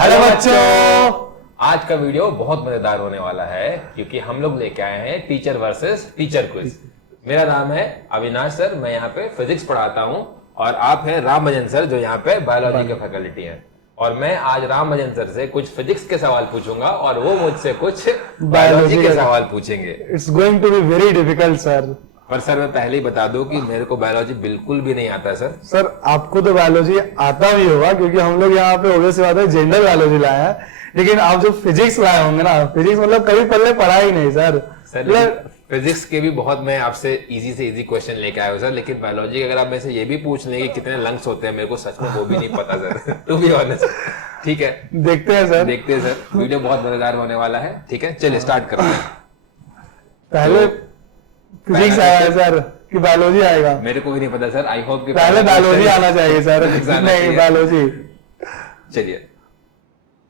Hello बच्चों, आज का वीडियो बहुत मजेदार होने वाला है क्योंकि हम लोग लेके आए हैं टीचर वर्सेस टीचर क्विज। मेरा नाम है अविनाश सर, मैं यहाँ पे फिजिक्स पढ़ाता हूँ और आप हैं राम भजन सर जो यहाँ पे बायोलॉजी के फैकल्टी हैं। और मैं आज राम भजन सर से कुछ फिजिक्स के सवाल पूछूंगा और वो मुझसे कुछ बायोलॉजी के सवाल पूछेंगे। It's going to be very difficult sir. पर सर मैं पहले ही बता दूं कि मेरे को बायोलॉजी बिल्कुल भी नहीं आता सर। सर आपको तो बायोलॉजी आता भी होगा क्योंकि हम लोग यहाँ पे ऑब्वियस सी बात है जेंडर बायोलॉजी लाया है, लेकिन आप जो फिजिक्स लाए होंगे ना, फिजिक्स मतलब कभी पहले पढ़ा ही नहीं सर। फिजिक्स के भी बहुत मैं आपसे इजी से इजी क्वेश्चन लेके आया हूँ सर, लेकिन बायोलॉजी अगर आप मेरे से ये भी पूछ लेंगे कितने लंग्स होते हैं, मेरे को सच में वो भी नहीं पता सर। To be honest. ठीक है, देखते हैं सर, देखते हैं सर। वीडियो बहुत मजेदार होने वाला है। ठीक है, चलिए स्टार्ट करते हैं। पहले फिजिक्स आया है सर कि बायोलॉजी आएगा? मेरे को भी नहीं पता सर। आई होप कि पहले बायोलॉजी आना चाहिए सर। नहीं, बायोलॉजी। चलिए,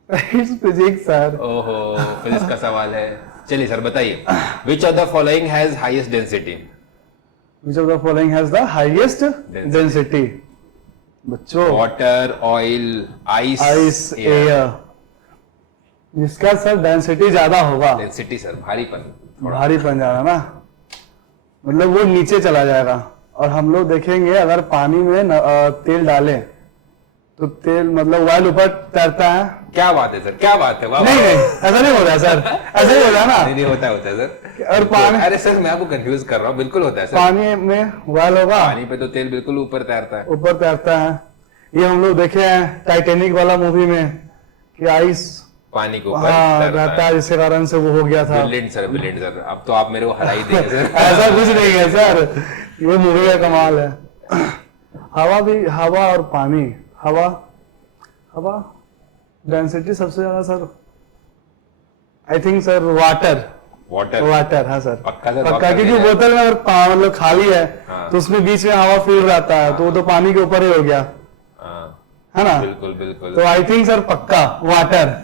फिजिक्स सर। ओहो, फिजिक्स का सवाल है। चलिए सर बताइए, which of the following has highest density? Which of the following has the highest density? बच्चों, वाटर, ऑयल, आइस, एयर। जिसका सर डेंसिटी ज्यादा होगा, डेंसिटी सर भारीपन, भारीपन ज्यादा ना, मतलब वो नीचे चला जाएगा। और हम लोग देखेंगे अगर पानी में तेल डालें तो तेल मतलब ऑयल ऊपर तैरता है। क्या बात है सर, क्या बात है। वाह, नहीं नहीं, ऐसा नहीं हो रहा है सर, ऐसा ही हो रहा है ना। नहीं होता है सर। और पानी, अरे सर मैं आपको कंफ्यूज कर रहा हूँ। बिल्कुल होता है सर। पानी में ऑयल होगा, पानी पे तो तेल बिल्कुल ऊपर तैरता है। ऊपर तैरता है। ये हम लोग देखे हैं टाइटेनिक वाला मूवी में कि आइस पानी के ऊपर रहता है, जिसके कारण से वो हो गया था। Brilliant sir, brilliant sir. अब तो आप मेरे को हरा ही देंगे सर। ऐसा कुछ नहीं है सर, ये मूवी का कमाल है। हवा भी, हवा और पानी, हवा डेंसिटी सबसे ज्यादा sir, I think sir water. Water, हाँ सर, पक्का सर, पक्का। क्योंकि बोतल में अगर मतलब खाली है तो उसमें बीच में हवा फील रहता है, तो वो तो पानी के ऊपर ही हो गया, है ना? बिल्कुल बिल्कुल। तो आई थिंक सर पक्का वाटर।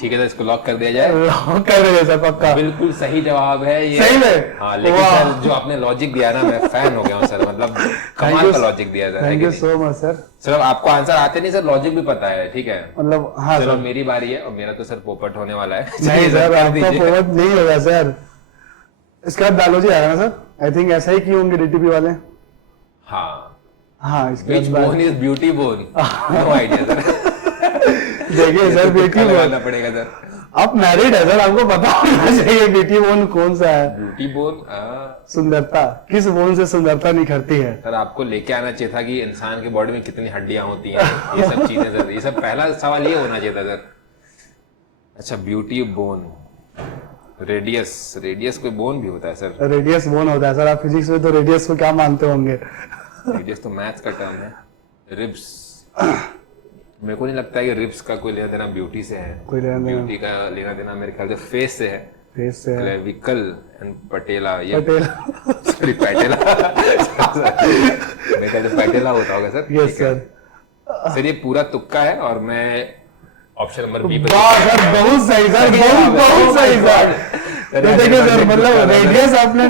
ठीक है सर, इसको लॉक कर दिया जाए। लॉक कर दिया सर, पक्का। बिल्कुल सही जवाब है ये। सही में? हाँ, लेकिन सर जो आपने लॉजिक दिया ना, मैं फैन हो गया हूँ सर। मतलब कमाल का लॉजिक दिया sir. Thank you so much sir. Sir आपको आंसर आते नहीं सर, लॉजिक भी पता है। ठीक है, मतलब हाँ चलो सर, मेरी बारी है और मेरा तो सर पोपट होने वाला है। नहीं सर, आपका पोपट नहीं होगा सर। इसके बाद बायोलॉजी आएगा ना सर, आई थिंक ऐसा ही किए होंगे डीटीपी वाले। हाँ, इसके which bone is beauty bone? No idea sir. देखिए सर, ब्यूटी बोन लगाना पड़ेगा सर। आप मैरिड है सर, आपको पता होना चाहिए ब्यूटी बोन कौन सा है। ब्यूटी बोन, सुंदरता, किस बोन से सुंदरता निखरती है? सर आपको लेके आना चाहिए था कि इंसान के बॉडी में कितनी हड्डियां होती हैं, ये सब चीजें सर। ये सब पहला सवाल ये होना चाहिए था सर। अच्छा, ब्यूटी बोन, रेडियस कोई बोन भी होता है सर? रेडियस बोन होता है सर। आप फिजिक्स में तो रेडियस को क्या मानते होंगे? रेडियस तो मैथ्स का टर्म है। रिब्स, मेरे को नहीं लगता है कि रिब्स का कोई लेना देना ब्यूटी से है। कोई लेना देना, ब्यूटी का लेना देना मेरे ख्याल से फेस से है। फेस से है। क्लेविकल एंड पटेला, ये पटेला, सॉरी पैटेला। मेरे ख्याल से पैटेला होता होगा सर। Yes sir. सर ये पूरा तुक्का है और मैं ऑप्शन नंबर बी पे। सर बहुत सही सर, बहुत सही सर। तो देखिए सर, मतलब रेडियस आपने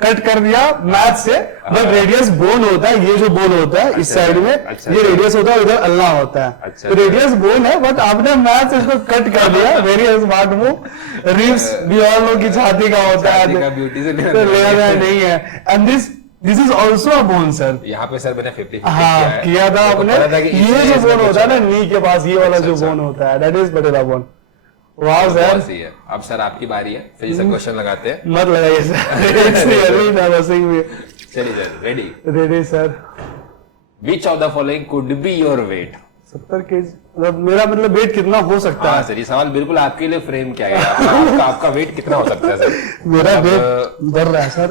कट कर दिया मैथ से, बट रेडियस बोन होता है। ये जो बोन होता है इस साइड में, ये रेडियस होता है, उधर अल्लाह होता है। तो रेडियस बोन है, बट आपने मैथ से इसको कट कर दिया। Very smart move. रिब्स भी और लोग की छाती का होता है, ब्यूटी से लेना देना नहीं है। And this is also a bone sir. यहाँ पे सर मैंने 50-50 हाँ किया था आपने। ये जो बोन होता है ना नी के पास, ये वाला जो बोन होता है, दैट इज पटेला बोन। वाह सर, सही है। अब सर आपकी बारी है, फिर से क्वेश्चन लगाते हैं। मत लगाइए सर। चलिए sir, ready sir. Which of the following could be your weight? 70 KG. मतलब मेरा मतलब वेट कितना हो सकता है? सर ये सवाल बिल्कुल आपके लिए फ्रेम किया गया। आपका वेट कितना हो सकता है सर? मेरा वेट बढ़ रहा है सर।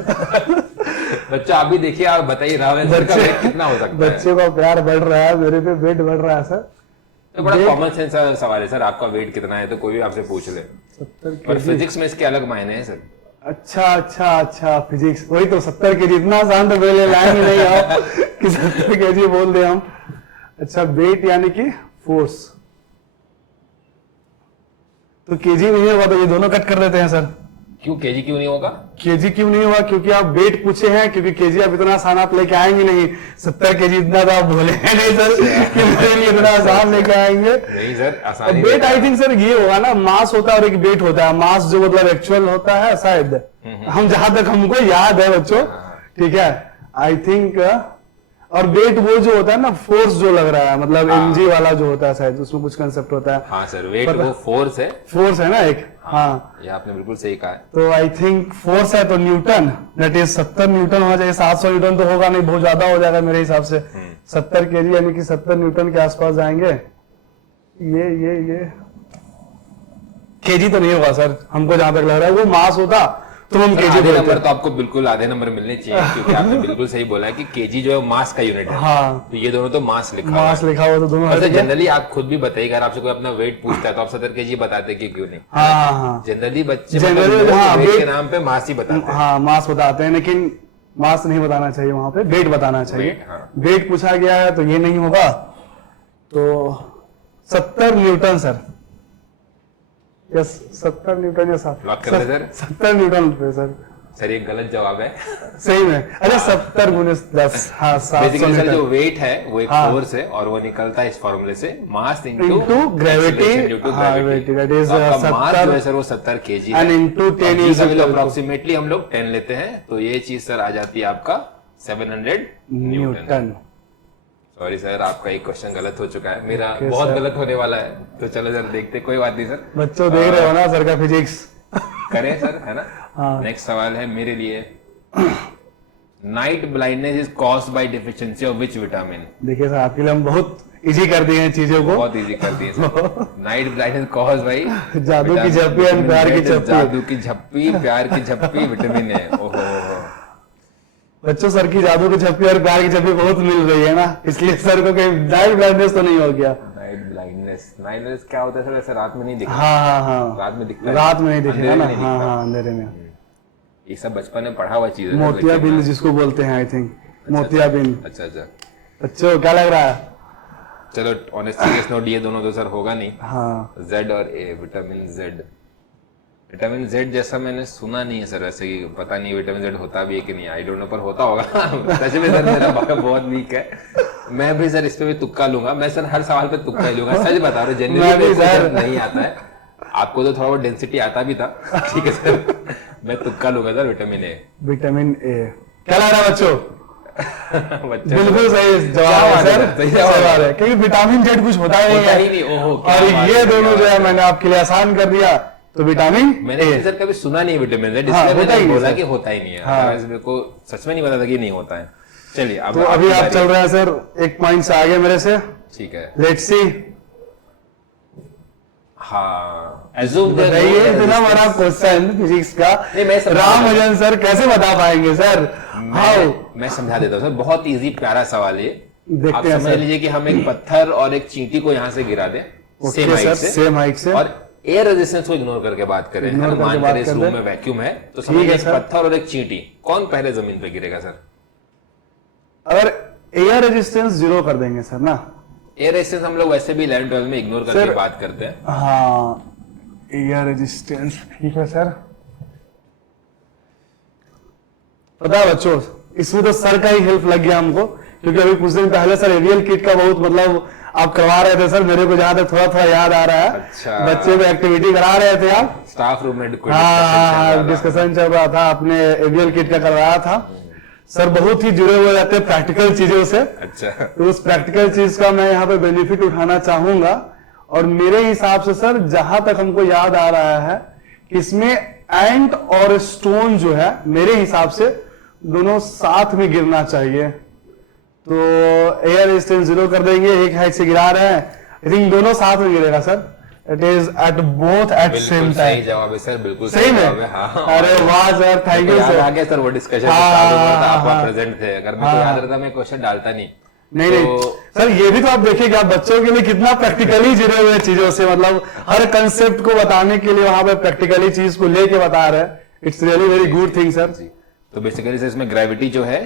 बच्चा आप भी देखिए, आप बताइए राहुल सर का वेट कितना हो सकता है? बच्चे का प्यार बढ़ रहा है, मेरे पे वेट बढ़ रहा है सर। तो बड़ा कॉमन सेंस सवाल है सर। आपका वेट कितना है तो कोई भी आपसे पूछ ले। 70 पर फिजिक्स में इसके अलग मायने हैं सर। अच्छा, फिजिक्स वही तो 70 केजी। इतना आसान तो पहले लाइन ही नहीं आओ कि 70 केजी बोल दे हम। अच्छा, वेट यानी कि फोर्स, तो केजी नहीं होगा तो ये दोनों कट कर देते हैं सर। क्यों केजी क्यों नहीं होगा? केजी क्यों नहीं हुआ? क्योंकि आप वेट पूछे हैं, क्योंकि केजी आप इतना आसान आप लेके आएंगे नहीं। 70 केजी इतना तो आप बोले हैं नहीं सर कि मेरे लिए इतना आसान लेके आएंगे। नहीं सर, आसानी वेट आई थिंक सर ये होगा ना, मास होता है और एक वेट होता है। मास जो मतलब एक्चुअल होता है शायद, हम जहां तक हमको याद है बच्चों, ठीक है, आई थिंक। और वेट वो जो होता है ना, फोर्स जो लग रहा है, मतलब एमजी वाला जो होता है शायद, उसमें कुछ कंसेप्ट होता है। हाँ सर, वेट वो फोर्स है। फोर्स है ना एक, हाँ ये आपने बिल्कुल सही कहा है। तो आई थिंक फोर्स है तो न्यूटन, दैट इज 70 न्यूटन होना चाहिए। 700 न्यूटन तो होगा नहीं, बहुत ज्यादा हो जाएगा मेरे हिसाब से। 70 केजी यानी कि 70 न्यूटन के आसपास जाएंगे। ये केजी तो नहीं होगा सर, हमको जहां तक लग रहा है। वो मास होता तो हम केजी आधे नंबर तो आपको बिल्कुल आधे नंबर मिलने चाहिए, क्योंकि आपने बिल्कुल सही बोला है कि केजी जो है मास का यूनिट है। हाँ, तो ये दोनों तो मास लिखा हुआ मास लिखा हुआ तो दोनों है। हट गए। जनरली आप खुद भी बताइए, अगर आपसे कोई अपना वेट पूछता है तो आप 70 केजी बताते कि क्यों नहीं? हाँ, जनरली बच्चे Generally, हाँ, वेट के weight- नाम पे मास ही बताते हैं। हाँ मास बताते हैं, लेकिन मास नहीं बताना चाहिए वहां पे, वेट बताना चाहिए। Weight, हाँ। वेट पूछा गया है तो ये नहीं होगा। तो 70 न्यूटन सर, यस 70 न्यूटन या Lock कर दे सर? 70 न्यूटन पे सर, सर ये गलत जवाब है। सही में। अरे 70 गुने 10, हाँ 700 बेसिकली सर जो न्यूटन वेट है वो एक हाँ। फोर्स है, और वो निकलता है इस फॉर्मूले से, मास इनटू इनटू ग्रेविटी। हाँ ग्रेविटी, दैट इज मास जो है 70 सर वो 70 KG and into 10 is approximately हम लोग 10 लेते हैं, तो ये चीज सर आ जाती है आपका 700 न्यूटन। न्यूटन। सॉरी सर, आपका एक क्वेश्चन गलत हो चुका है, मेरा Okay, बहुत sir. गलत होने वाला है। तो चलो सर देखते, कोई बात नहीं सर, बच्चों देख रहे हो ना सर का फिजिक्स। करें सर, है ना? हाँ। नेक्स्ट सवाल है मेरे लिए, night blindness is caused by deficiency of which vitamin? देखिए सर, आपके लिए हम बहुत इजी कर दिए हैं चीजों को। बहुत इजी कर दिए sir. Night blindness caused by जादू की झप्पी और प्यार की झप्पी। जादू की झप्पी, प्यार की झप्पी, विटामिन है। ओहो, बच्चों सर की जादू की झप्पी और प्यार की झप्पी बहुत मिल रही है ना, इसलिए सर को कहीं नाइट ब्लाइंडनेस तो नहीं हो गया। नाइट ब्लाइंडनेस, नाइट क्या होता है सर? ऐसे रात में नहीं दिखता? हाँ, रात में दिखता है, रात में नहीं दिखेगा अंधेरे ना। में नहीं हाँ दिखता। हाँ, अंधेरे में। ये सब बचपन में पढ़ा हुआ चीज है। मोतियाबिंद जिसको बोलते हैं, आई थिंक मोतियाबिंद। अच्छा अच्छा, बच्चों क्या लग रहा है? चलो ऑनेस्ट सीरियस नोट, ये दोनों तो सर होगा नहीं। हाँ, जेड और ए, विटामिन जेड। विटामिन जेड जैसा मैंने सुना नहीं है सर, वैसे कि पता नहीं विटामिन जेड होता भी है कि नहीं, आई डोंट नो, पर होता होगा। वैसे भी सर मेरा बहुत वीक है, मैं भी सर इस पे भी तुक्का लूंगा। मैं सर हर सवाल पे तुक्का ही लूंगा, सच बता रहा हूँ। जनरली सर नहीं आता है, आपको तो थोड़ा बहुत डेंसिटी आता भी था, ठीक है सर। मैं तुक्का लूंगा sir, vitamin A. Vitamin A. क्या लग रहा है बच्चों? बच्चे बिल्कुल सही जवाब है सर, सही जवाब है, क्योंकि विटामिन जेड कुछ होता ही होता ही नहीं नहीं। ओहो, है। और ये दोनों जो है मैंने आपके लिए आसान कर दिया। तो विटामिन मैंने ए, सर कभी सुना नहीं विटामिन जेड, हाँ, इसलिए होता ही मैंने नहीं बोला सर। कि होता ही नहीं है। हाँ। अदरवाइज मेरे को सच में नहीं पता था कि नहीं होता है। चलिए अब तो अभी आपकी आप चल बारी। रहे हैं सर, एक पॉइंट से आगे मेरे से। ठीक है, लेट्स सी। हाँ assume that बताइए, no इतना resistance- बड़ा क्वेश्चन फिजिक्स का नहीं, मैं समझा राम रहा हूँ। भजन सर कैसे बता पाएंगे सर? हाउ? मैं समझा देता हूँ सर, बहुत इजी प्यारा सवाल है। देखते आप हैं समझ सर। लीजिए कि हम एक पत्थर और एक चींटी को यहाँ से गिरा दें, सेम ओके सर, हाइट से, सेम हाइट से। और एयर रेजिस्टेंस को इग्नोर करके बात करें, Ignore करके मान बात करें इस कर रूम रहे में वैक्यूम है, तो ठीक है समझिए सर। पत्थर और एक चींटी, कौन पहले जमीन पे गिरेगा सर? अगर एयर रेजिस्टेंस 0 कर देंगे सर ना। एयर रेजिस्टेंस हम लोग वैसे भी 11-12 में इग्नोर करके सर, बात करते हैं। हाँ, एयर रेजिस्टेंस ठीक है सर। पता है बच्चों, इसमें तो सर का ही हेल्प लग गया हमको, क्योंकि अभी कुछ दिन पहले सर एरियल किट का बहुत मतलब आप करवा रहे थे सर, मेरे को जहां तक थोड़ा थोड़ा याद आ रहा है। अच्छा। बच्चे को एक्टिविटी करा रहे थे आप। स्टाफ रूम में हाँ, डिस्कशन चल रहा था, आपने एरियल किट का करवाया था सर। बहुत ही जुड़े हुए रहते हैं प्रैक्टिकल चीजों से। अच्छा, तो उस प्रैक्टिकल चीज का मैं यहाँ पे बेनिफिट उठाना चाहूंगा। और मेरे हिसाब से सर, जहां तक हमको याद आ रहा है, इसमें एंट और स्टोन जो है, मेरे हिसाब से दोनों साथ में गिरना चाहिए। तो एयर रेजिस्टेंस 0 कर देंगे, एक हाइट से गिरा रहे हैं, आई थिंक दोनों साथ में गिरेगा sir. It is at both at same बिल्कुल सही टाइम। जवाब है सर, बिल्कुल सही में? जवाब है। हाँ, अरे वाह सर, थैंक यू याद सर। आ गया सर वो डिस्कशन, हाँ, आप हाँ। प्रेजेंट थे। अगर मेरे को याद रहता मैं क्वेश्चन डालता नहीं। नहीं नहीं सर, ये भी तो आप देखिए कि आप बच्चों के लिए कितना प्रैक्टिकली जुड़े हुए चीजों से, मतलब हर कंसेप्ट को बताने के लिए वहां पे प्रैक्टिकली चीज को लेके बता रहे हैं। It's really very good thing sir. तो बेसिकली सर इसमें ग्रेविटी जो है,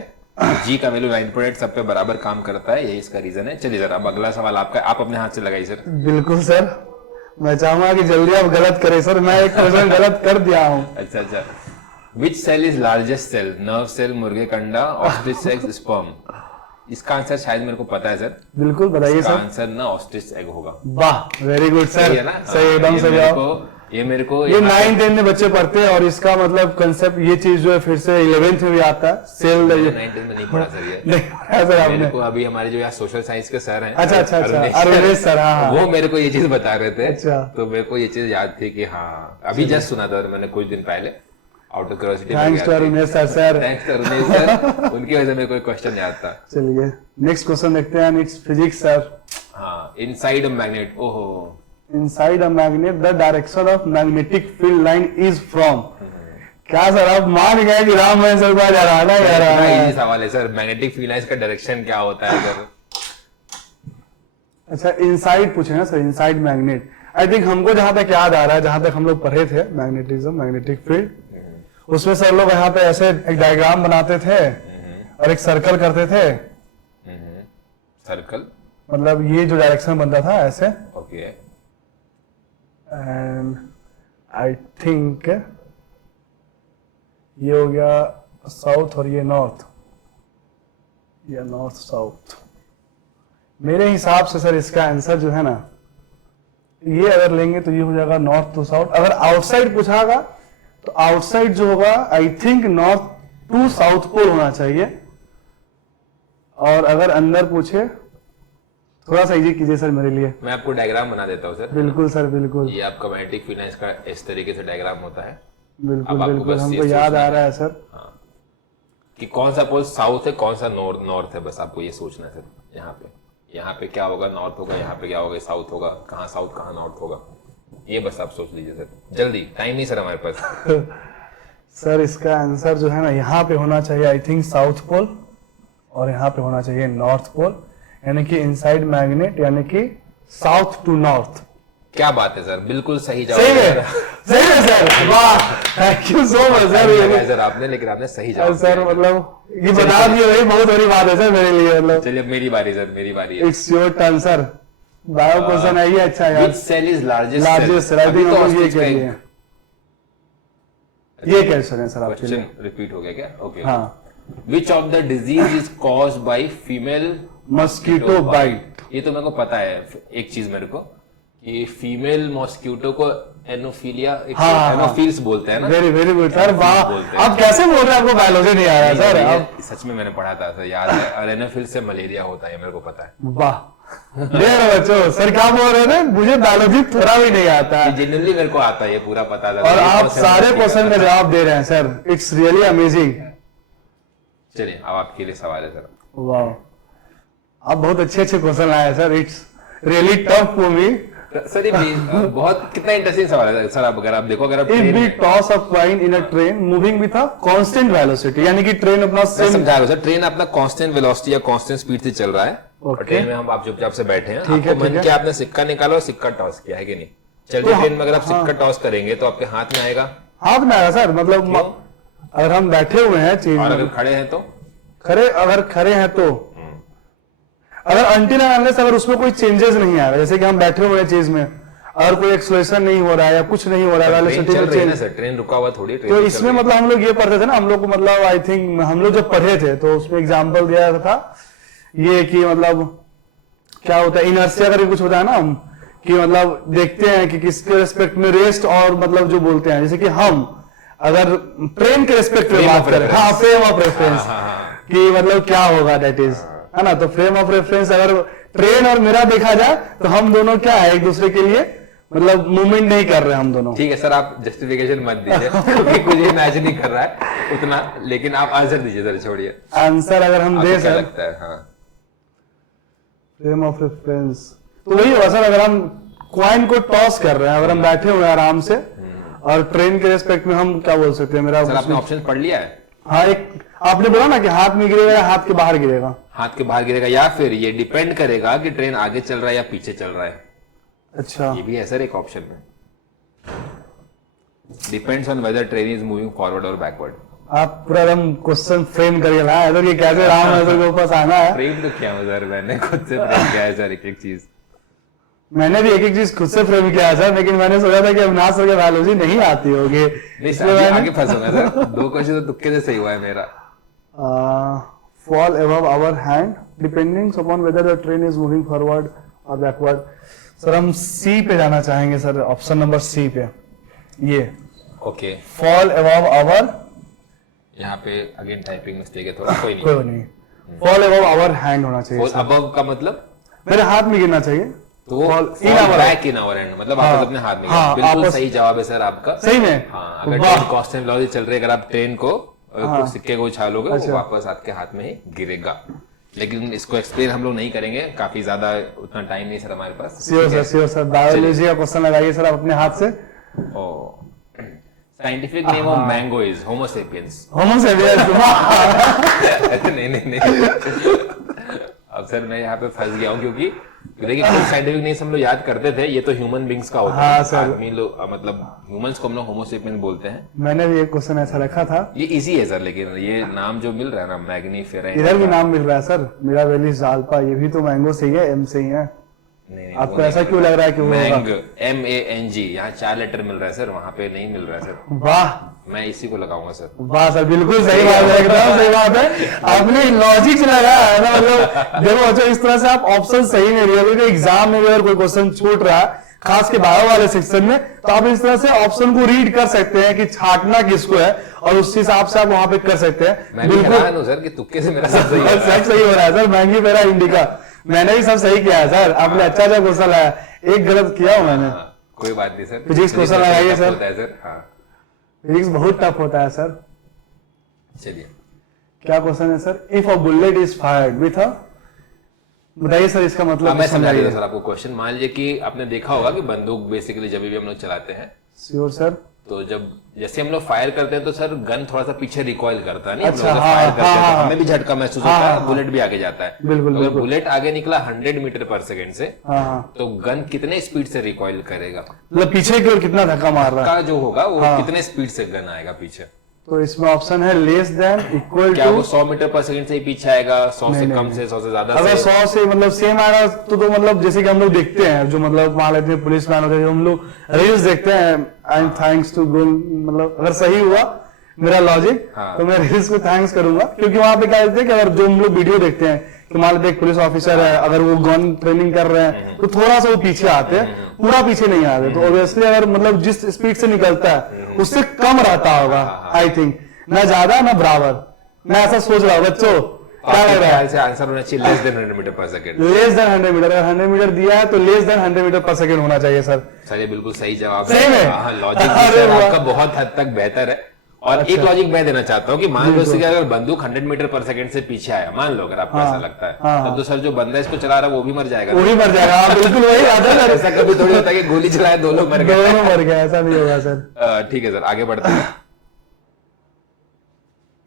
जी का वैल्यू 9.8 सब पे बराबर काम करता है, यही इसका रीजन है। चलिए सर अब अगला सवाल आपका, आप अपने हाथ से लगाइए सर। बिल्कुल सर, मैं चाहूंगा कि जल्दी आप गलत करें सर, मैं एक क्वेश्चन गलत कर दिया हूँ। अच्छा, which cell is largest cell? Nerve cell, मुर्गे कंडा, ऑस्ट्रिच एग, स्पर्म? इसका आंसर शायद मेरे को पता है सर। बिल्कुल बताइए सर। आंसर ना ऑस्ट्रिच एग होगा। वाह, वेरी गुड सर, है ना? सही एकदम सही जवाब। ये मेरे को ये 9th 10th में बच्चे पढ़ते हैं और इसका मतलब कंसेप्ट ये चीज जो है फिर से 11th में भी आता है। सेल 9th में नहीं पढ़ा सर ये। नहीं पढ़ा सर आपने? मेरे को अभी हमारे जो यहाँ सोशल साइंस के सर हैं, अच्छा, अरुणेश सर, हाँ, वो मेरे को ये चीज बता रहे थे। अच्छा। तो मेरे को ये चीज याद थी कि हाँ, अभी जस्ट सुना था मैंने कुछ दिन पहले, out of curiosity. Thanks to Arunesh sir. Thanks to Arunesh sir, उनकी वजह से मेरे को एक क्वेश्चन याद था। चलिए नेक्स्ट क्वेश्चन देखते हैं। It's physics sir. हाँ, इनसाइड अ मैग्नेट, ओहो, inside a magnet the direction of magnetic field line is from। क्या सर आप मान गए कि राम है सर, बात हराना ही हराना है। इजी सवाल है सर, मैग्नेटिक फील्ड लाइंस का डायरेक्शन क्या होता है सर? अच्छा, इनसाइड पूछे ना sir, inside magnet. I think हमको जहां तक याद आ रहा है, जहां तक हम लोग पढ़े थे मैग्नेटिज्म, मैग्नेटिक फील्ड, उसमें सर लोग यहाँ पे ऐसे एक डायग्राम बनाते थे और एक सर्कल करते थे। सर्कल मतलब ये जो डायरेक्शन बनता था ऐसे, ओके, एंड आई थिंक ये हो गया साउथ और ये नॉर्थ, या नॉर्थ साउथ। मेरे हिसाब से सर इसका आंसर जो है ना, ये अगर लेंगे तो ये हो जाएगा नॉर्थ टू साउथ। अगर आउटसाइड पूछागा तो आउटसाइड जो होगा I think north to south pole होना चाहिए। और अगर अंदर पूछे, थोड़ा सा इजी कीजिए सर मेरे लिए। मैं आपको डायग्राम बना देता हूँ सर। बिल्कुल सर, बिल्कुल। ये आपका मैग्नेटिक फील्ड लाइंस का इस तरीके से डायग्राम होता है। बिल्कुल अब आपको बिल्कुल, बस हमको ये याद सोचना आ रहा है सर। हाँ, कि कौन सा पोल साउथ है, कौन सा नॉर्थ है, बस आपको ये सोचना है सर। यहाँ पे क्या होगा, नॉर्थ होगा, यहाँ पे क्या होगा, साउथ होगा, कहाँ साउथ कहाँ नॉर्थ होगा, ये बस आप सोच लीजिए सर। जल्दी, टाइम नहीं सर हमारे पास। सर इसका आंसर जो है ना, यहाँ पे होना चाहिए आई थिंक साउथ पोल, और यहाँ पे होना चाहिए नॉर्थ पोल, यानी कि इनसाइड मैग्नेट, यानी कि साउथ टू नॉर्थ। क्या बात है सर, बिल्कुल सही जवाब। सही है, सही है सर, वाह, thank you so much sir. Sir आपने, लेकिन आपने सही जवाब सर दिया। मतलब ये बता दिए भाई, बहुत बड़ी बात है सर मेरे लिए। मतलब चलिए मेरी बारी सर, मेरी बारी है। It's your turn sir. Bio question है ये, अच्छा यार। Which cell is largest largest cell? Sir, I अभी थिंक तो हम ये ostrich का करिए। ये क्वेश्चन है सर आपके लिए। क्वेश्चन रिपीट हो गया क्या? ओके। हाँ, Which of the disease is caused by female mosquito bite. ये तो मेरे को पता है एक चीज मेरे को, कि फीमेल मॉस्किटो को एनोफिलिया, हाँ, एनोफिल्स बोलते हैं ना। वेरी वेरी गुड सर, वाह। बोलते हैं। आप कैसे बोल रहे हैं, आपको बायोलॉजी नहीं आया सर? आप सच में मैंने पढ़ा था सर, याद है। और एनोफिल से मलेरिया होता है, मेरे को पता है। वाह, बच्चों सर क्या बोल रहे थे, मुझे बायोलॉजी थोड़ा भी नहीं आता है, जेन्युइनली मेरे को आता है, ये पूरा पता था। और आप सारे क्वेश्चन का जवाब दे रहे हैं सर। It's really amazing. चलिए अब आपके लिए सवाल है सर। वाह, आप बहुत अच्छे अच्छे क्वेश्चन लाए हैं sir. It's really tough for me sir. ये बहुत कितना इंटरेस्टिंग सवाल है सर। आप अगर आप देखो, अगर आप if we toss a coin in a train moving with a constant velocity, यानी कि ट्रेन अपना सेम, समझा रहा हूं सर, ट्रेन अपना कांस्टेंट वेलोसिटी या कांस्टेंट स्पीड से चल रहा है। और ट्रेन में हम आप चुपचाप से बैठे हैं, ठीक है, आपको मन किया आपने सिक्का निकाला और सिक्का टॉस किया, है कि नहीं? चलती ट्रेन में अगर आप सिक्का टॉस करेंगे तो आपके हाथ में आएगा? हाथ में आएगा सर। मतलब अगर हम बैठे हुए हैं चीज, और अगर खड़े हैं तो अगर खड़े हैं तो, अगर अनटिल एंड अनलेस अगर उसमें कोई चेंजेस नहीं आ रहा, जैसे कि हम बैठे हुए हैं चीज में और कोई एक्सलेशन नहीं हो रहा है या कुछ नहीं हो रहा है, ट्रेन रुका हुआ थोड़ी, तो इसमें मतलब हम लोग ये पढ़ते थे ना, हम लोग को मतलब आई थिंक हम लोग जब पढ़े थे तो उसमें एग्जांपल दिया था ये कि मतलब क्या होता है, इनर्शिया करके कुछ होता है ना, हम कि मतलब देखते हैं कि किसके रेस्पेक्ट में रेस्ट, और मतलब जो बोलते हैं जैसे कि हम अगर ट्रेन के रेस्पेक्ट में बात करें, हाँ, फ्रेम ऑफ रेफरेंस, कि मतलब क्या होगा, दैट इज, है ना। तो फ्रेम ऑफ रेफरेंस अगर ट्रेन और मेरा देखा जाए तो हम दोनों क्या है, एक दूसरे के लिए मतलब मूवमेंट नहीं कर रहे हम दोनों। ठीक है सर, आप जस्टिफिकेशन मत दीजिए क्योंकि कुछ इमेजिन नहीं कर रहा है उतना, लेकिन आप आंसर दीजिए सर, छोड़िए आंसर अगर हम दे सर। लगता है हाँ, फ्रेम ऑफ रेफरेंस तो वही होगा सर, अगर हम कॉइन को टॉस कर रहे हैं, अगर हम बैठे हुए हैं आराम से, और ट्रेन के रेस्पेक्ट में हम क्या बोल सकते हैं, मेरा सर आपने ऑप्शन पढ़ लिया है? हाँ, एक आपने बोला ना कि हाथ में गिरेगा या हाथ के बाहर गिरेगा। हाथ के बाहर गिरेगा, या फिर ये डिपेंड करेगा कि ट्रेन आगे चल रहा है या पीछे चल रहा है। अच्छा, ये भी है सर एक ऑप्शन में, depends on whether train is moving forward और बैकवर्ड। आप पूरा एकदम क्वेश्चन फ्रेम करके लाए तो ये कैसे राम नजर के ऊपर आना है। फ्रेम तो क्या हो सर, मैंने खुद से फ्रेम किया है सर एक एक चीज। मैंने भी एक एक चीज खुद से फ्रेम किया सर, लेकिन मैंने सोचा था कि अविनाश सर की बायोलॉजी नहीं आती होगी, नहीं सर, आगे फंसूंगा सर। 2 क्वेश्चन तो तुक्के से सही हुआ है मेरा। fall above our hand depending upon whether the train is moving forward or backward। Sir हम सी पे जाना चाहेंगे सर, ऑप्शन नंबर सी पे। ये ओके, fall above our, यहाँ पे अगेन टाइपिंग मिस्टेक है थोड़ा, कोई कोई नहीं, fall above our hand होना चाहिए नहीं। अबव का मतलब मेरे हाथ में गिरना चाहिए, तो वो बैक इन आवर हैंड, मतलब आपस अपने हाथ में। बिल्कुल सही जवाब है सर आपका, सही में। हाँ, अगर ट्रेन कॉन्स्टेंट चल रही है, अगर आप ट्रेन को कुछ सिक्के को उछालोगे, वो वापस आपके हाथ में ही गिरेगा। लेकिन इसको एक्सप्लेन हम लोग नहीं करेंगे, काफी ज्यादा उतना टाइम नहीं सर हमारे पास। श्योर सर, बायोलॉजी का क्वेश्चन लगाइए सर आप अपने हाथ से। Scientific name of mango is homo sapiens. Homo sapiens नहीं अब सर मैं यहाँ पे फंस गया हूँ, क्योंकि देखिए कुछ साइंटिफिक नेम हम लोग याद करते थे, ये तो ह्यूमन बींग्स का होता है। आदमी लोग, मतलब ह्यूमंस को हम लोग होमो सेपियंस बोलते हैं। मैंने भी एक क्वेश्चन ऐसा रखा था। ये इजी है सर, लेकिन ये नाम जो मिल रहा है ना, मैग्नीफेरा, इधर भी नाम मिल रहा है सर, मिराबेलिस जाल्पा, ये भी तो मैंगो से ही है, एम से ही है। नहीं, आपको ऐसा क्यों लग रहा है कि मैंग, MANG, यहाँ 4 लेटर मिल रहा है सर, वहाँ पे नहीं मिल रहा है सर। वाह, मैं इसी को लगाऊंगा सर। वाह सर, बिल्कुल सही बात है, एकदम सही बात है। आपने लॉजिक से लगाया है ना, मतलब देखो बच्चों, इस तरह से आप ऑप्शन सही नहीं दिए। एग्जाम में अगर कोई क्वेश्चन छूट रहा है, खास के बायो वाले सेक्शन में, तो आप इस तरह से ऑप्शन को रीड कर सकते हैं कि छाटना किसको है, और उस हिसाब से आप वहां पे कर सकते हैं। बिल्कुल सर कि तुक्के से मेरा सब सही हो रहा है सर। मैंगीफेरा इंडिका, मैंने भी सब सही किया है सर। आपने अच्छा क्वेश्चन लाया, एक गलत किया हूं मैंने। कोई बात नहीं सर। फिजिक्स क्वेश्चन लगाइए सर। हाँ, फिजिक्स बहुत टफ होता है सर। चलिए, क्या क्वेश्चन है sir? If a bullet is fired with a, बताइए सर इसका मतलब। मैं समझा दिया सर आपको क्वेश्चन। मान लीजिए कि आपने देखा होगा कि बंदूक बेसिकली जब भी हम लोग चलाते हैं, श्योर सर, तो जब जैसे हम लोग फायर करते हैं तो सर गन थोड़ा सा पीछे रिकॉइल करता है, नहीं? अच्छा, हम लोग फायर करते हैं तो हमें भी झटका महसूस होता है, बुलेट भी आगे जाता है। बिल्कुल, अगर बुलेट आगे निकला 100 मीटर पर सेकंड से, हाँ, तो गन कितने स्पीड से रिकॉइल करेगा? मतलब पीछे की ओर कितना धक्का मार रहा है का जो होगा वो कितने स्पीड से गन आएगा पीछे? तो इसमें ऑप्शन है लेस देन, इक्वल क्या टू। वो 100 मीटर पर सेकंड से ही पीछे आएगा? 100 से कम से, 100 से ज्यादा? अगर 100 से मतलब सेम आएगा तो मतलब जैसे कि हम लोग देखते हैं, जो मतलब मान लेते हैं पुलिस मैन होते हैं, हम लोग रील्स देखते हैं, एंड थैंक्स टू गुल, मतलब अगर सही हुआ मेरा लॉजिक, तो मैं रील्स को थैंक्स करूंगा, क्योंकि वहां पे क्या कहते हैं कि अगर जो हम लोग वीडियो देखते हैं कि मान लेते एक पुलिस ऑफिसर है, अगर वो गन ट्रेनिंग कर रहे हैं, तो थोड़ा सा वो पीछे आते हैं, पूरा पीछे नहीं आते। तो ऑब्वियसली अगर मतलब जिस स्पीड से निकलता है उससे कम रहता होगा, आई थिंक, ना ज्यादा ना बराबर। मैं ऐसा सोच रहा हूँ बच्चों, क्या लग रहा है? आंसर होना चाहिए लेस देन 100 मीटर पर सेकंड। लेस देन 100 मीटर, अगर 100 मीटर दिया है तो लेस देन 100 मीटर पर सेकंड होना चाहिए सर। सर ये बिल्कुल सही जवाब सही में? है। लॉजिक आपका बहुत हद तक बेहतर है। और एक लॉजिक मैं देना चाहता हूँ कि मान लो कि अगर बंदूक 100 मीटर पर सेकंड से पीछे आया, मान लो अगर आपको ऐसा लगता है, तब तो सर जो बंदा इसको चला रहा है वो भी मर जाएगा। वो भी मर जाएगा, बिल्कुल वही बात है सर। ऐसा कभी थोड़ी होता है कि गोली चलाए दो लोग मर गए। दोनों मर गए, ऐसा नहीं होगा सर। ठीक है सर, आगे बढ़ते हैं।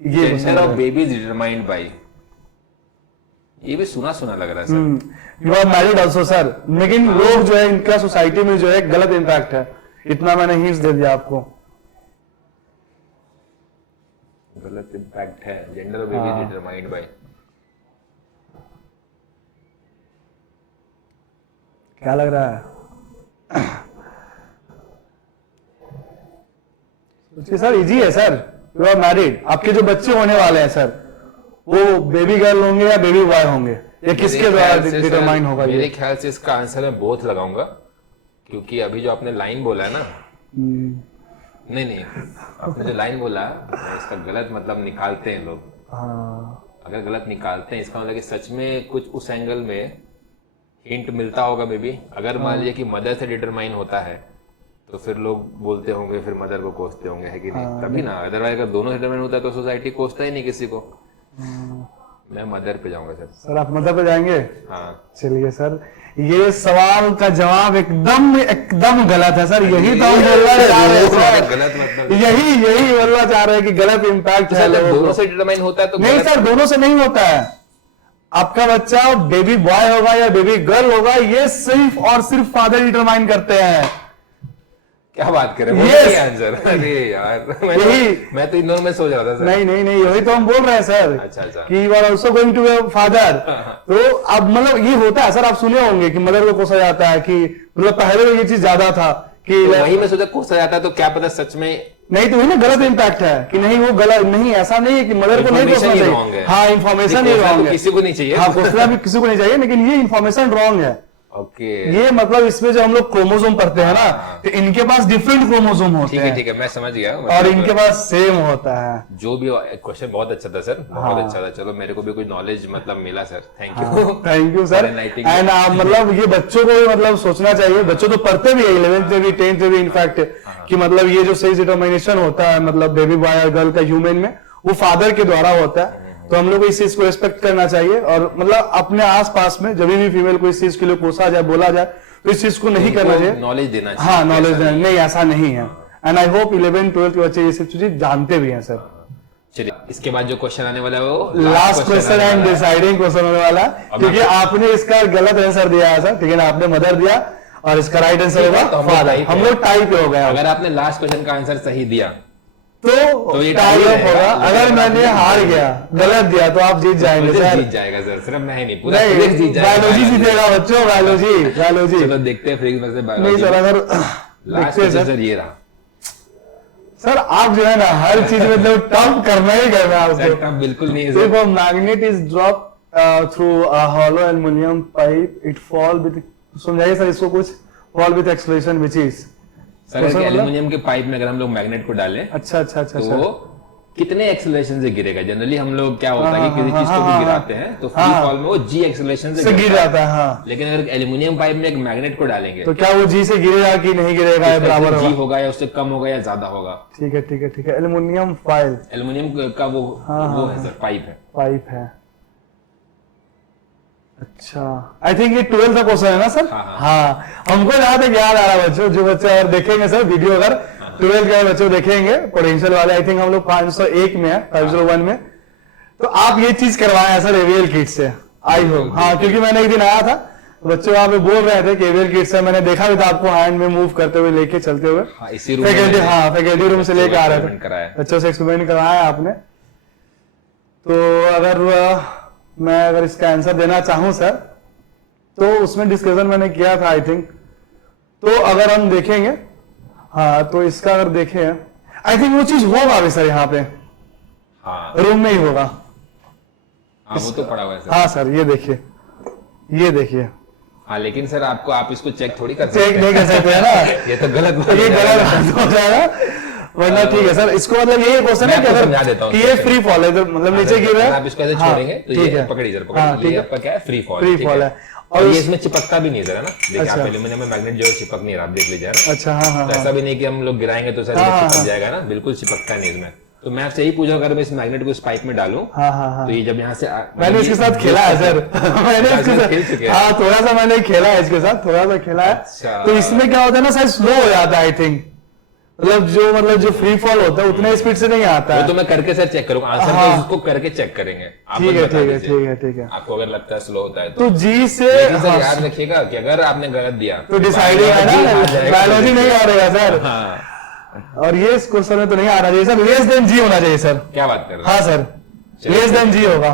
ये gender of babies determined by, ये भी सुना सुना लग रहा है sir. You are married also sir, लेकिन लोग जो है इनका सोसाइटी में जो है गलत इम्पैक्ट है, इतना मैंने हिंट्स दे दिया आपको। गलत इम्पैक्ट है, gender of babies determined bye. क्या लग रहा है? सोचिए सर, इजी है सर। यू आर मैरिड, आपके जो बच्चे होने वाले हैं सर, वो बेबी गर्ल होंगे या बेबी बॉय होंगे, ये किसके द्वारा डिटरमाइन होगा? मेरे ख्याल से इसका आंसर मैं बोथ लगाऊंगा, क्योंकि अभी जो आपने लाइन बोला है ना, नहीं आपने जो लाइन बोला इसका गलत मतलब निकालते हैं लोग। अगर गलत निकालते हैं इसका मतलब कि सच में कुछ उस एंगल में हिंट मिलता होगा मे बी। अगर मान लीजिए कि मदर से डिटरमाइन होता है तो फिर लोग बोलते होंगे, फिर मदर को कोसते होंगे, है कि नहीं? तभी ना, अदरवाइज अगर दोनों से डिटरमाइन होता है तो सोसाइटी कोसता ही नहीं किसी को। मैं मदर पे जाऊंगा सर। सर आप मदर पे जाएंगे? हाँ। चलिए सर, ये सवाल का जवाब एकदम गलत है सर। यही तो हम बोलना चाह रहे हैं सर, गलत मतलब यही बोलना चाह रहे हैं कि गलत इम्पैक्ट है। दोनों से डिटरमाइन होता है तो नहीं सर, दोनों से नहीं होता है। आपका बच्चा बेबी बॉय होगा या बेबी गर्ल होगा, ये सिर्फ और सिर्फ फादर डिटरमाइन करते हैं। क्या बात कर रहे हैं? Yes. आंसर, अरे यार यही- मैं तो इन दोनों में सोच रहा था सर। नहीं वही तो हम बोल रहे हैं सर। अच्छा। कि you are also going to your father. तो अब मतलब ये होता है सर, आप सुने होंगे कि मदर को कोसा जाता है, कि मतलब पहले तो ये चीज ज्यादा था कि तो वही मैं सोचा कोसा जाता है, तो क्या पता सच में नहीं, तो वही ना गलत इम्पैक्ट है कि नहीं, वो गलत नहीं, ऐसा नहीं है कि मदर को नहीं Information कोसना ही wrong चाहिए। है। हाँ, इन्फॉर्मेशन ही कोसना रॉन्ग तो है। किसी को नहीं चाहिए। हाँ, कोसना भी किसी को नहीं चाहिए, लेकिन ये इन्फॉर्मेशन रॉन्ग है। ओके, ये मतलब इसमें जो हम लोग क्रोमोसोम पढ़ते हैं ना, तो इनके पास डिफरेंट क्रोमोसोम होते हैं ठीक है, मैं समझ गया। और इनके पास सेम होता है। जो भी क्वेश्चन बहुत अच्छा था सर, बहुत अच्छा था। चलो मेरे को भी कुछ नॉलेज मतलब मिला sir, thank you. Thank you sir. And मतलब ये बच्चों को भी मतलब सोचना चाहिए, बच्चों तो पढ़ते भी है 11th में भी 10th में भी इनफैक्ट, कि मतलब ये जो सेक्स डिटरमिनेशन होता है मतलब बेबी बॉय और गर्ल का ह्यूमन में, वो फादर के द्वारा होता है। तो हम लोग को इस चीज को रिस्पेक्ट करना चाहिए, और मतलब अपने आसपास में जब भी फीमेल को इस चीज के लिए कोसा जाए, बोला जाए, तो इस चीज को नहीं करना चाहिए। नॉलेज देना चाहिए। हाँ, नॉलेज देना नहीं, ऐसा नहीं है। And I hope 11th 12th के बच्चे ये सब चीजें जानते भी हैं सर। चलिए, इसके बाद जो क्वेश्चन आने वाला है वो last question and deciding question होने वाला है, क्योंकि आपने इसका गलत आंसर दिया है सर, ठीक है ना, आपने मदर दिया और इसका राइट आंसर होगा फादर। हम लोग टाई पे हो गए। अगर आपने लास्ट क्वेश्चन का आंसर सही दिया तो ये टाई tie अप होगा। रहेगा। अगर मैंने हार गया, गलत दिया, तो आप जीत जाएंगे फिजिक्स सर। जीत जाएगा सर, सिर्फ मैं ही नहीं, पूरा नहीं, फिजिक्स जीत जाएगा। बायोलॉजी जीतेगा बच्चों, बायोलॉजी। चलो देखते हैं फिजिक्स में से नहीं बायोलॉजी। सर, अगर लास्ट देखते हैं क्वेश्चन सर। सर ये रहा सर आप जो है ना हर चीज में मतलब टफ करना ही करना है सर, आपको। टफ बिल्कुल नहीं है If sir. a magnet is dropped through a hollow aluminum pipe, it fall with, समझाइए सर इसको कुछ, fall with acceleration which is। Sir तो सर मतलब- एल्यूमिनियम के पाइप में अगर हम लोग मैग्नेट को डालें अच्छा तो वो कितने एक्सेलरेशन से गिरेगा? जनरली हम लोग क्या होता है कि किसी चीज को भी गिराते हैं तो फ्री फॉल में वो जी एक्सेलरेशन से गिर जाता है। हाँ, लेकिन अगर एल्यूमिनियम पाइप में एक मैग्नेट को डालेंगे तो क्या वो जी से गिरेगा कि नहीं गिरेगा, या बराबर जी होगा? होगा या उससे कम होगा या ज्यादा होगा। ठीक है, एल्युमिनियम फॉयल एल्यूमिनियम का वो है सर, पाइप है। पाइप है। अच्छा, आई थिंक ये 12th का क्वेश्चन है ना सर? हाँ, हमको जहां तक याद आ रहा है बच्चों, जो बच्चे अगर देखेंगे सर वीडियो, अगर 12th के बच्चों देखेंगे पोटेंशियल वाले, आई थिंक हम लोग 501 में है, 501 में, तो आप ये चीज करवाए हैं सर एवीएल किट से, आई होप। हाँ, क्योंकि मैंने एक दिन आया था, बच्चे वहां पे बोल रहे थे कि एवीएल किट से, मैंने देखा भी था आपको हैंड में मूव करते हुए, लेके चलते हुए इसी रूम फैकल्टी, हाँ फैकल्टी रूम से लेके आ रहे थे, कराया। बच्चों से एक्सपेरिमेंट करवाया आपने। तो मैं अगर इसका आंसर देना चाहूं सर, तो उसमें डिस्कशन मैंने किया था आई थिंक। तो अगर हम देखेंगे, हाँ, तो इसका अगर देखें, आई थिंक वो चीज होगा अभी सर यहाँ पे रूम में ही होगा। वो तो पड़ा हुआ है सर। हाँ सर, ये देखिए। हाँ, लेकिन सर आप इसको चेक थोड़ी कर सकते चेक नहीं कर सकते हैं ना, ये तो गलत बात ये है। गलत बात हो जाएगा, वरना ठीक है सर। इसको मतलब ये क्वेश्चन है मैं कि आपको अगर समझा देता हूँ कि ये फ्री फॉल है, तो मतलब नीचे गिर रहा है, आप इसको ऐसे हाँ, छोड़ेंगे तो ठीक ये है। पकड़िए सर, हाँ, पकड़िए। ठीक ये है। आपका क्या है? Free fall. फ्री ठीक फॉल है। और और ये इसमें चिपकता भी नहीं सर, है ना? देखिए आप अच्छा। एल्यूमिनियम में मैग्नेट जो चिपक नहीं रहा, आप देख लीजिए, है ना? अच्छा, हाँ, तो ऐसा भी नहीं कि हम लोग गिराएंगे तो सर ये चिपक जाएगा ना, बिल्कुल चिपकता नहीं इसमें। तो मैं आपसे यही पूछा, अगर मैं इस मैग्नेट को इस पाइप में डालूं हाँ, तो ये जब यहाँ से मैंने इसके साथ खेला है सर। मैंने इसके खेल चुके हैं। साथ, हाँ, थोड़ा सा मैंने खेला है इसके साथ, थोड़ा सा खेला है। अच्छा। तो इसमें क्या होता है ना सर, स्लो हो जाता है आई थिंक, मतलब जो फ्री फॉल होता है उतने स्पीड से नहीं आता वो है। तो मैं करके सर चेक करूंगा, आंसर हाँ। तो उसको करके चेक करेंगे। आप ठीक मुझे है, बता ठीक है, दीजिए। ठीक है। आपको अगर लगता है स्लो होता है तो जी से, लेकिन सर हाँ, याद रखिएगा कि अगर आपने गलत दिया तो डिसाइडिंग है ना, बायोलॉजी नहीं आ रहेगा सर। हाँ, और ये इस क्वेश्चन में तो नहीं आना चाहिए सर, लेस देन जी होना चाहिए सर। क्या बात कर रहे हैं? हाँ सर, लेस देन जी होगा।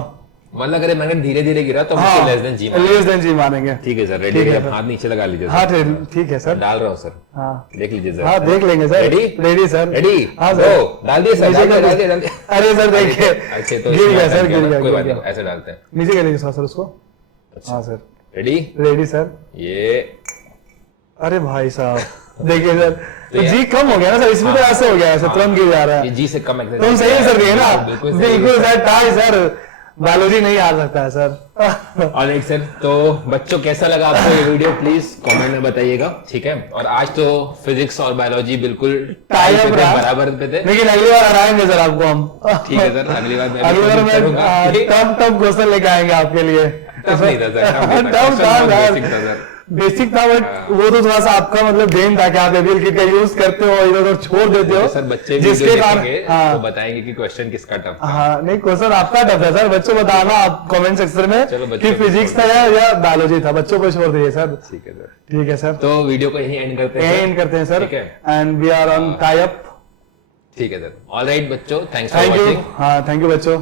मतलब अगर मैग्नेट धीरे धीरे गिरा तो हाँ, लेस देन जी। लेस देन जी मानेंगे। ठीक है सर, रेडी ठीक है है? सर। हाथ नीचे लगा लीजिए हाँ, सर। ठीक है सर। डाल रहा हूँ सर, हाँ देख लीजिए सर। हाँ, देख लेंगे सर। Ready sir. रेडी? हाँ सर। डाल दिए सर, डाल दिए। अरे सर देखिए, अच्छे तो गिर गया सर, गिर कोई बात गया। नहीं, ऐसे डालते हैं। नीचे कर लीजिए सर उसको। हाँ सर, रेडी? Ready sir. ये अरे भाई साहब देखिए सर, तो जी कम हो गया ना सर, इसमें तो ऐसे हो गया, ऐसे तुरंत गिर जा रहा ये है। जी से कम तुम सही है सर, दिए ना, बिल्कुल सही है। बिल्कुल सर, टाई सर, बायोलॉजी नहीं आ सकता है सर। और एक सर, तो बच्चों कैसा लगा आपको ये वीडियो, प्लीज कमेंट में बताइएगा, ठीक है? और आज तो फिजिक्स और बायोलॉजी बिल्कुल टाई अप रहा, बराबर पे थे। लेकिन अगली बार हराएंगे सर आपको हम। ठीक है सर, अगली बार मैं अगली बार कोशिश करूंगा। मैं टफ क्वेश्चन लेके आएंगे आपके लिए। टफ नहीं था सर, टफ था सर, बेसिक था सर। बेसिक था, बट वो तो थोड़ा सा आपका मतलब देन था कि आप एबीएल किट का यूज करते हो, इधर उधर छोड़ देते हो सर बच्चे जिसके कारण तो बताएंगे कि क्वेश्चन किसका टफ था। हाँ नहीं क्वेश्चन आपका टफ है सर, बच्चों बताना आप कमेंट सेक्शन में कि फिजिक्स था या बायोलॉजी था, बच्चों को छोड़ दीजिए सर। ठीक है सर, ठीक है सर, तो वीडियो को यहीं एंड करते हैं सर, ठीक है, and we are on tie up. ठीक है सर, ऑलराइट बच्चों, thanks for thank you, watching. हाँ थैंक यू बच्चों।